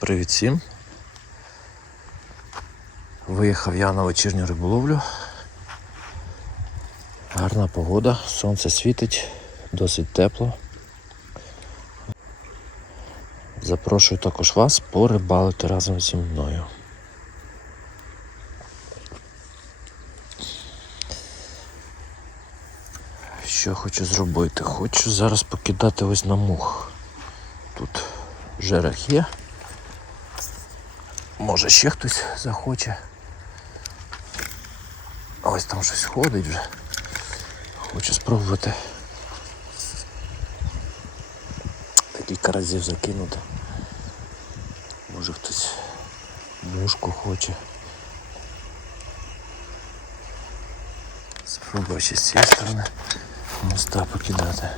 Привіт всім. Виїхав я на вечірню риболовлю. Гарна погода, сонце світить, досить тепло. Запрошую також вас порибалити разом зі мною. Що хочу зробити? Хочу зараз покидати ось на мух. Тут жерех є. Може ще хтось захоче. Ось там щось ходить вже. Хочу спробувати. Декілька разів закинути. Може хтось мушку хоче. Спробую ще з цієї сторони моста покидати.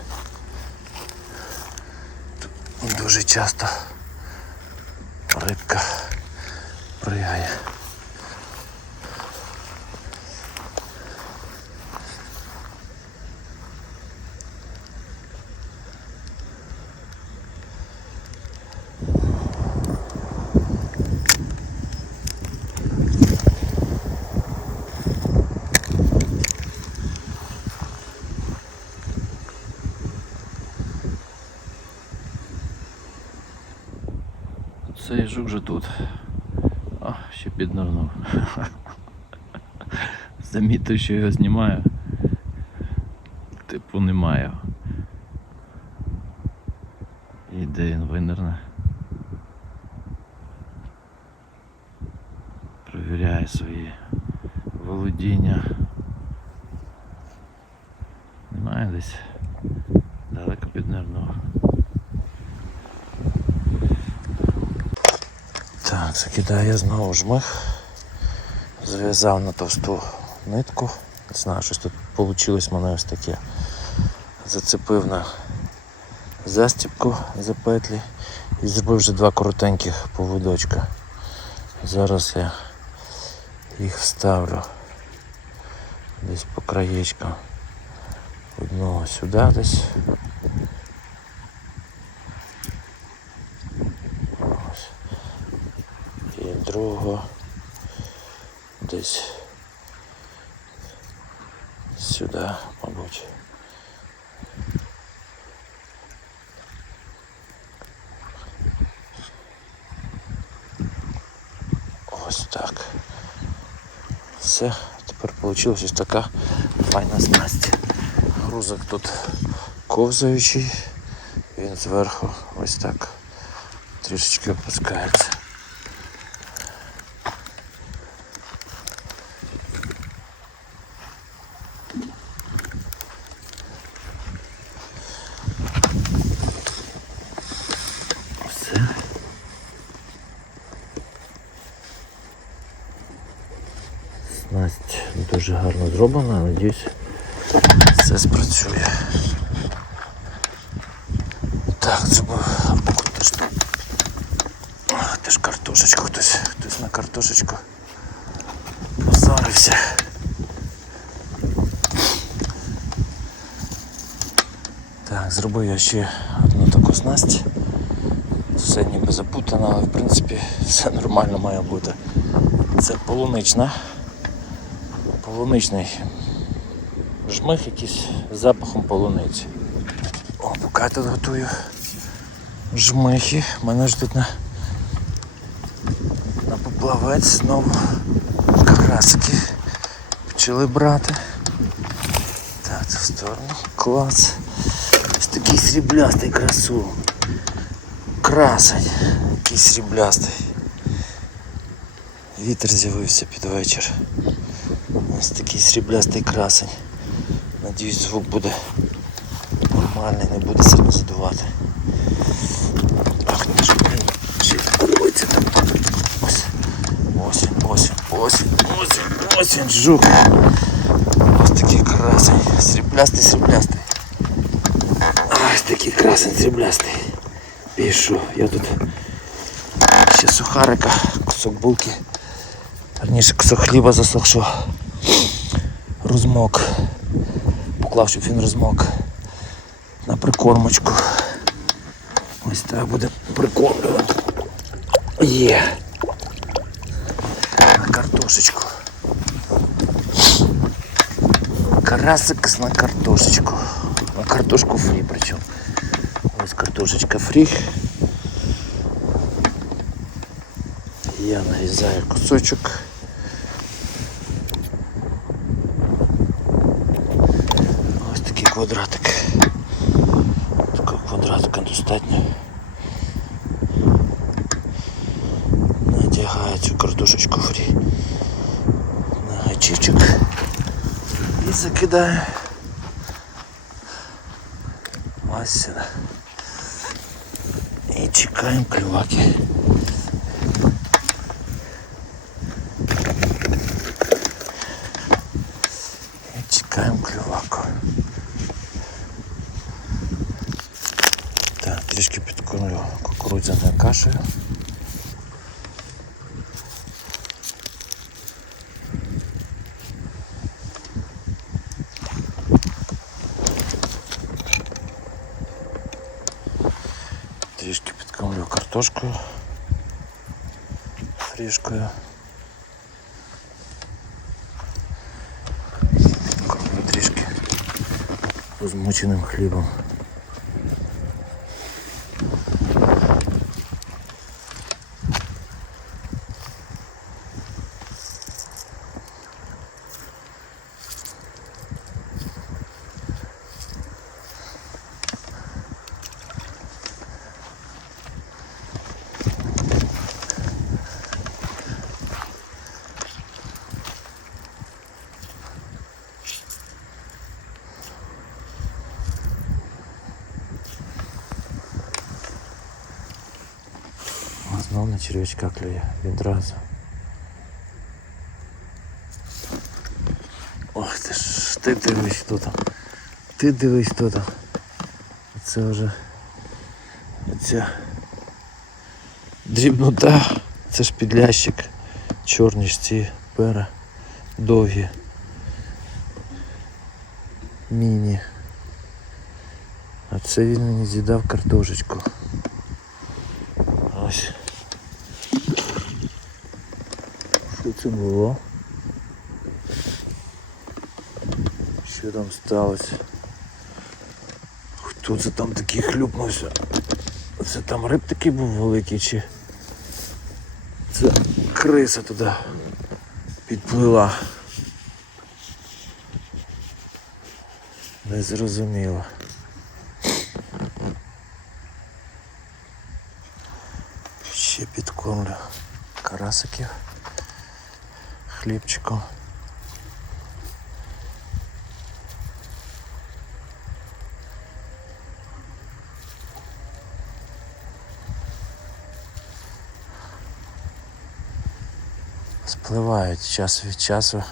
Тут дуже часто рибка пригає. Цей жук же тут. А, ще піднирнув. Замітив, що його знімаю. Типу немає. І де він винирне. Провіряє свої володіння. Немає десь. Далеко піднирнув. Я знову жмих. Зав'язав на товсту нитку. Не знаю, щось тут вийшло в мене ось таке. Зацепив на застіпку за петлі і зробив вже два коротеньких поводочка. Зараз я їх вставлю десь по краєчкам. Одного сюди десь. Ось. І десь сюди, мабуть. Ось так. Все, тепер вийшла ось така файна снасть. Грузок тут ковзаючий, він зверху ось так трішечки опускається. Все. Снасть дуже гарно зроблена, надіюсь, все спрацює. Так, Ох, теж, теж картошечку, хтось, хтось на картошечку позарився. Так, зробив я ще одну таку снасть. Все ніби запутано, але в принципі все нормально має бути. Це полунична. Полуничний жмих якийсь з запахом полуниці. О, поки я тут готую жмихи. У мене ж тут на, на поплавець знову краски почали брати. Так, це в сторону. Клас. Ось такий сріблястий красу. Красень. Який сріблястий. Вітер з'явився під вечір. Ось такий сріблястий красень. Надіюсь, звук буде нормальний, не буде сильно задувати. Ах, ти ж, там. Ось, ось, ось, ось, ось, ось жук. Ось такий красень, сріблястий, сріблястий. Ось такий красень, сріблястий. Пішов, я тут ще сухарика, кусок булки. Верніше кусок хліба засохшого. Розмок. Поклав, щоб він розмок. На прикормочку. Ось так буде прикормлювати. Є. На картошечку. Карасик на картошечку. На картошку фрі причому. Ось картошечка фрі. Я нарізаю кусочок. квадратик. Такого квадратика достатньо. Надягаю цю картошечку фрі на гачичок і закидаю. Ось сюди. І чекаємо клюваки. Трішки підкормлю картошкою. Фрішкою. Підкормлю трішки змоченим хлібом. Знов на червячка клює відразу. Ох ти ж, ти дивись там. Ти дивись там. Це вже оця дрібнота. Це ж підлящик. Чорні ж ці пера довгі. Міні. А це він мені з'їдав картошечку. Ось. Що це було? Що там сталося? Хто це там такий хлюпнувся? Це там риб такий був великий чи? Це криса туди підплила. Не зрозуміло. Ще підкормлю карасиків хлібчиком. Спливають час від часу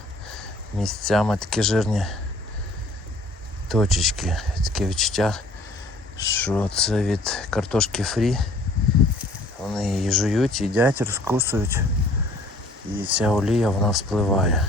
місцями такі жирні точечки. Таке відчуття, що це від картошки фрі. Вони її жують, їдять, розкусують. І ця олія вона вспливає.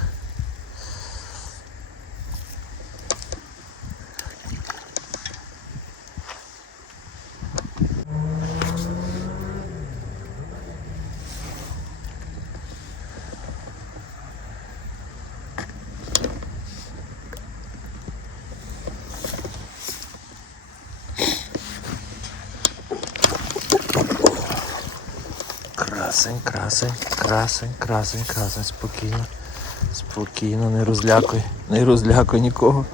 Красень, красень, красень, красень, красень, спокійно. Спокійно, не розлякуй, не розлякуй нікого.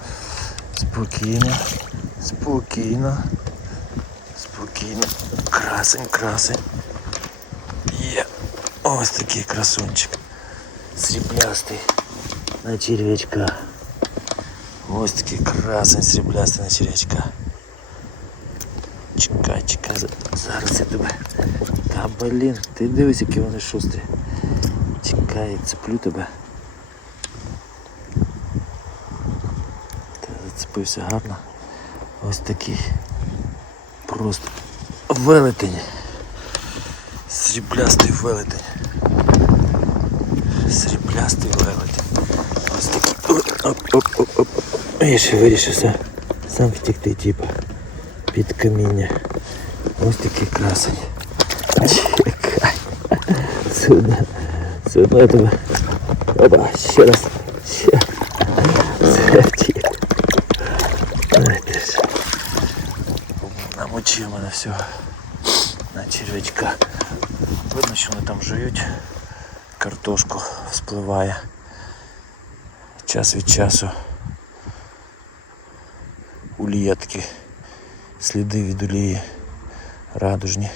Спокійно, спокійно, спокійно. Красень, красень. Є. Ось такий красунчик. Сріблястий на черв'ячка. Ось такий красень сріблястий на черв'ячка. Чекай, чекай, зараз я тебе. Та блін, ти дивись, які вони шустрі. Чекай, цеплю тебе. Та зацепився гарно. Ось такий. Просто велетень. Сріблястий велетень. Сріблястий велетень. Ось такий. Оп-оп-оп-оп. Я ще вирішився сам втекти, типа. Під каміння. Ось такий красень. Чекай. Все одно, все одно я тебе. Опа, ще раз. Ще. Все, втік. Ай, ти ж. Намочив мене всього на черв'ячка. Видно, що вони там жують. Картошку вспливає. Час від часу. Улія такі сліди від улії радужні.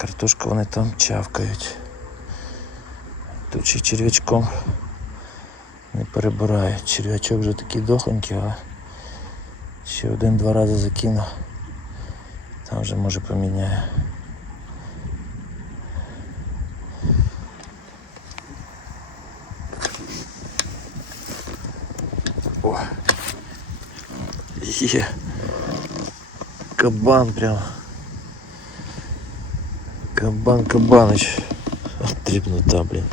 Картошку вони там чавкають. Тут ще черв'ячком не перебирають. Черв'ячок вже такий дохонький, але ще один-два рази закину. Там вже може поміняє. О! Є! Кабан прям. Кабан Кабаныч. Дрібнота, блін.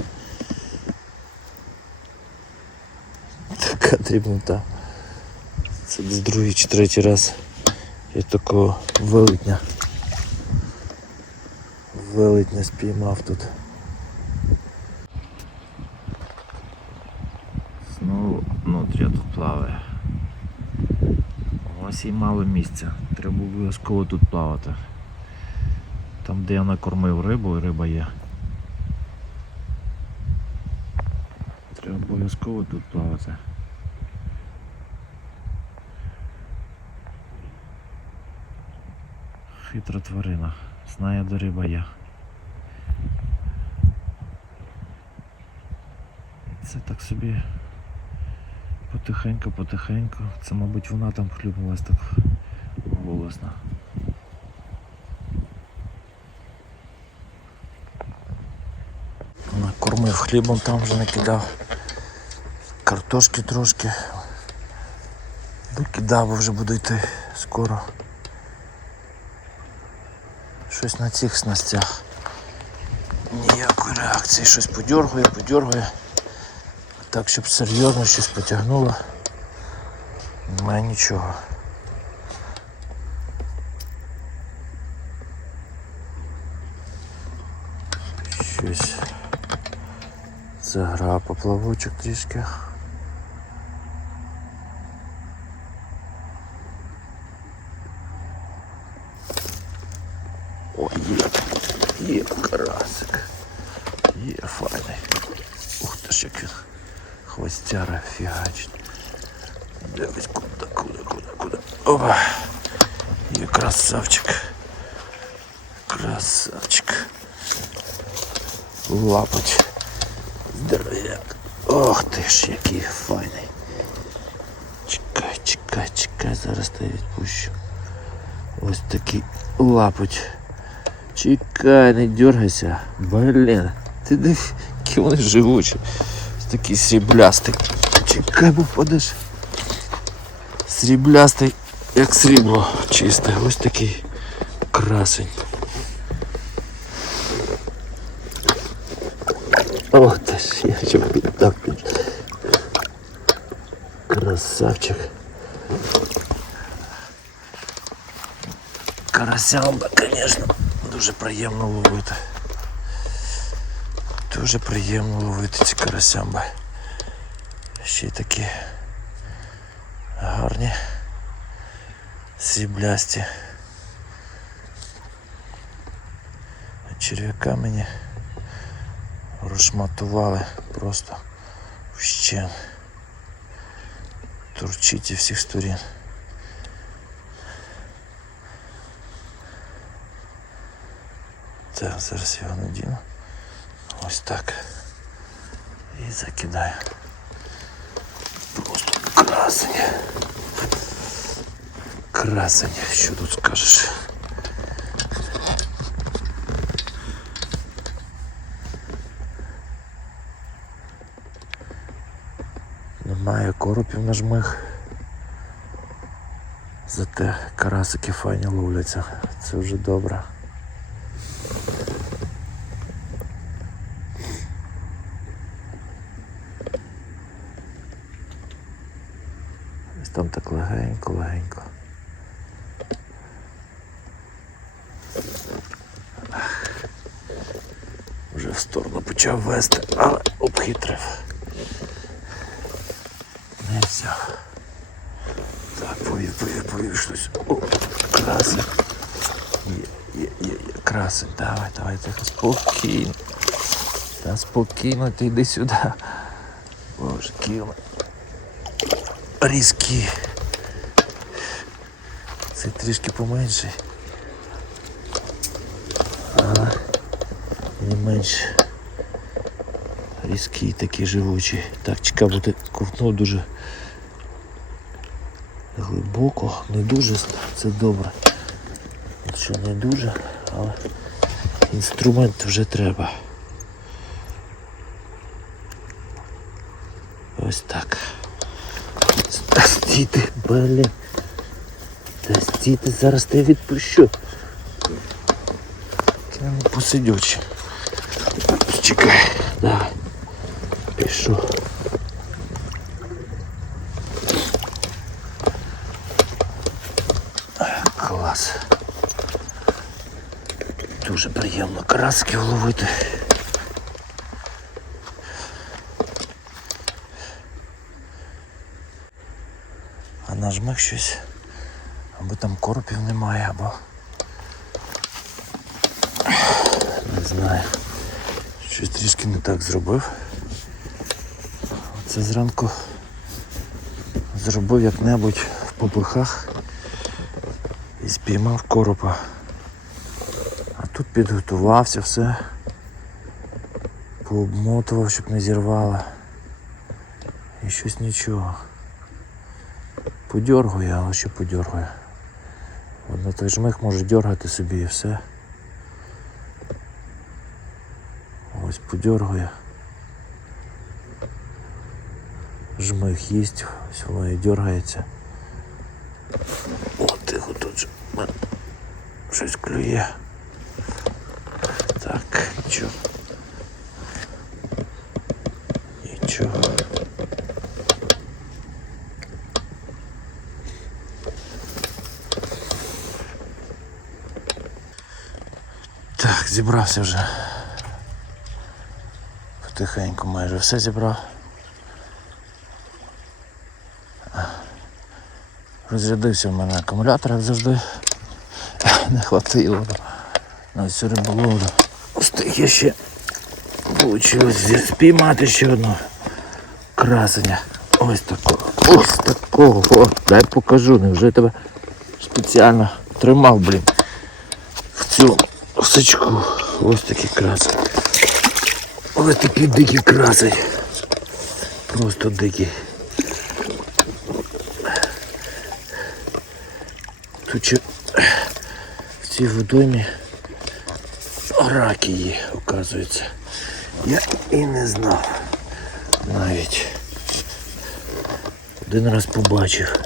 Така дрібнота. Це десь другий чи третій раз я такого велетня. Велетня спіймав тут. Знову нутря тут плаває. Ось і мало місця. Треба обов'язково тут плавати. Там, де я накормив рибу, і риба є. Треба обов'язково тут плавати. Хитра тварина. Знає, де риба є. Це так собі потихеньку, потихеньку. Це, мабуть, вона там хлюпнулась так голосно. Накормив хлібом там вже накидав. Картошки трошки. Докидав, бо вже буду йти скоро. Щось на цих снастях. Ніякої реакції, щось подергує, подергує. Так, щоб серйозно щось потягнуло. Немає нічого. Щось. Заграв поплавочок трішки. О, є, є карасик. Є файний. Ух ти ж як він. Хвостяра фігачить. Дивись, куди, куди, куди, куди. Опа. Є красавчик. Красавчик. Лапать. Ох ти ж, який файний. Чекай, чекай, чекай, зараз тебе відпущу. Ось такий лапоть. Чекай, не дергайся. Блін, ти див, які вони живучі. Ось такий сріблястий. Чекай, бо впадеш. Сріблястий, як срібло чисте. Ось такий красень. О, ти ж я ще Красавчик. Карасямба, звісно, дуже приємно ловити. Дуже приємно ловити ці карасямби. Ще й такі гарні, сріблясті. А черв'яка мені розшматували просто вщен. Турчить всех всіх сторін. Так, зараз його надіну. Ось так. І закидаю. Просто красень. Красень, що тут скажеш? Немає коропів на жмих. Зате карасики файні ловляться. Це вже добре. Ось там так легенько, легенько. Вже в сторону почав вести, але обхитрив. Не. Так, повів, повів, повів щось. О, красень. Є, є, є, є, красень. Давай, давай, тихо, спокійно. Та спокійно, ти йди сюди. Боже, кіл. Різкі. Це трішки поменший. А не менш різкий такий живучий. Так, чекай, бо ти ковтнув дуже глибоко, не дуже, це добре. Що не дуже, але інструмент вже треба. Ось так. Та Стійте, блін. Та стійте, зараз тебе відпущу. Посидючи. Чекай, давай. Пішов. Клас. Дуже приємно краски вловити. А нажмих щось. Або там коропів немає, або. Не знаю. Щось трішки не так зробив. Це зранку зробив як-небудь в попихах і спіймав коропа. А тут підготувався все. Пообмотував, щоб не зірвало. І щось нічого. Подьоргує, але що подьоргує. От на той жмих може дергати собі і все. Ось подьоргує. Жмих їсть, ось воно і дергається. О, тихо тут же в мене щось клює. Так, нічого. Нічого. Так, зібрався вже. Потихеньку майже все зібрав. Розрядився в мене акумулятор, як завжди. Не хватило на цю риболовлю. Встиг я ще вийшло спіймати ще одного красення. Ось такого. Ось такого. О, дай покажу. Невже тебе спеціально тримав, блін. В цьому сачку. Ось такий красень. Ось такий дикий красень. Просто дикий. Тут в цій водоймі раки є, оказується. Я і не знав навіть. Один раз побачив.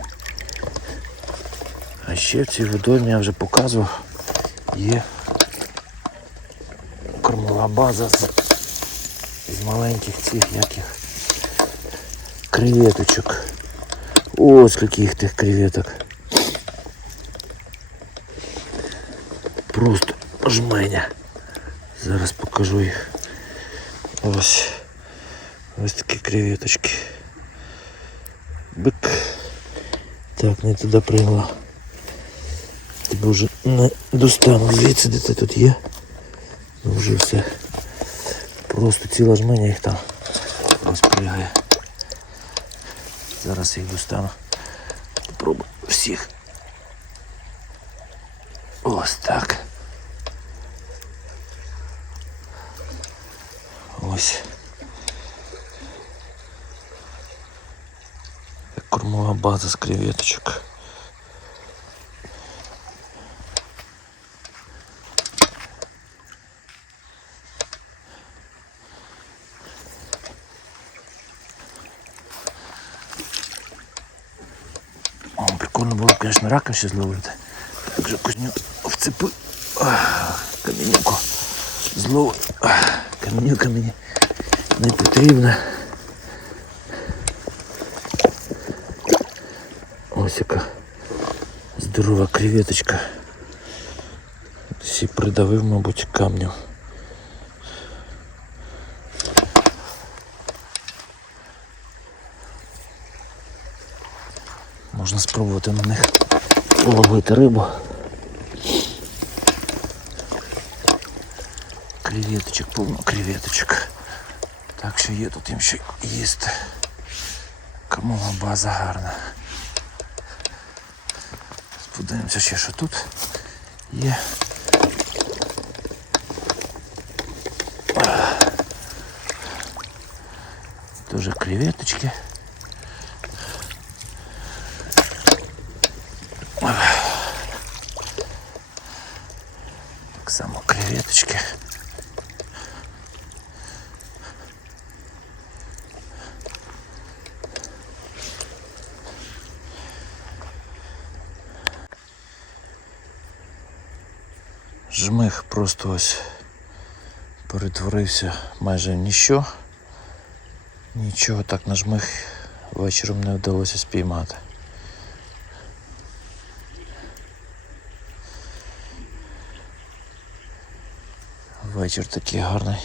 А ще в цій водоймі я вже показував, є кормова база з, з маленьких цих яких креветочок. Ось їх тих креветок. Просто жменя. Зараз покажу їх. Ось. Ось такі креветочки. Бик. Так, не туди прийняла. Тебе вже не достану звідси, де ти тут є. Ну вже все. Просто ціла жменя їх там. Ось пригає. Зараз їх достану. Попробую всіх. Ось так. База з креветочок. О, прикольно було, б, конечно, рака ще зловити. Так же кузню Камінюку зловив. Ах, Камінюка мені не потрібна. здорова креветочка. Всі придавив, мабуть, камню. Можна спробувати на них ловити рибу. Креветочок, повно креветочок. Так що є тут їм що їсти. Камова база гарна. Подивимося ще, що тут є. Тоже креветочки. Так само креветочки. Жмих просто ось перетворився майже ніщо. Нічого так на жмих вечором не вдалося спіймати. Вечір такий гарний.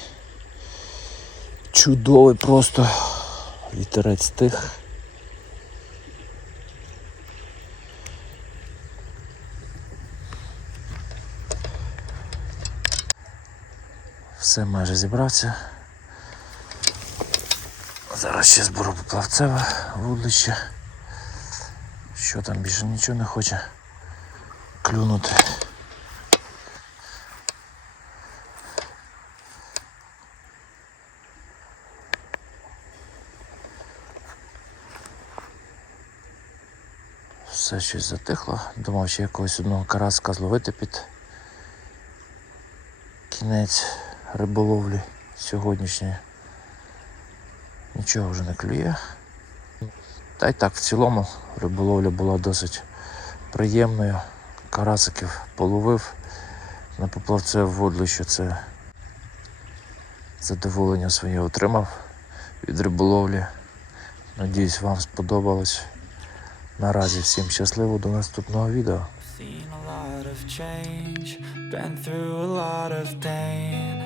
Чудовий просто. Вітерець стих. Все майже зібрався. Зараз ще зберу поплавцеве вудлище. Що там більше нічого не хоче клюнути. Все щось затихло. Думав, ще якогось одного караска зловити під кінець риболовлі сьогоднішньої. Нічого вже не клює. Та й так в цілому риболовля була досить приємною. Карасиків половив на поплавце в водлище. Це задоволення своє отримав від риболовлі. Надіюсь, вам сподобалось. Наразі всім щасливо до наступного відео. Been through a lot of pain.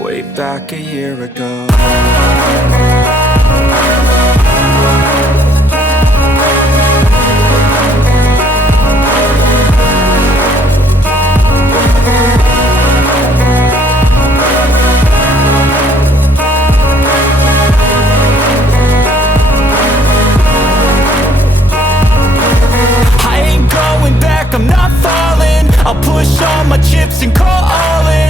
way back a year ago. I ain't going back, I'm not falling. I'll push all my chips and call all.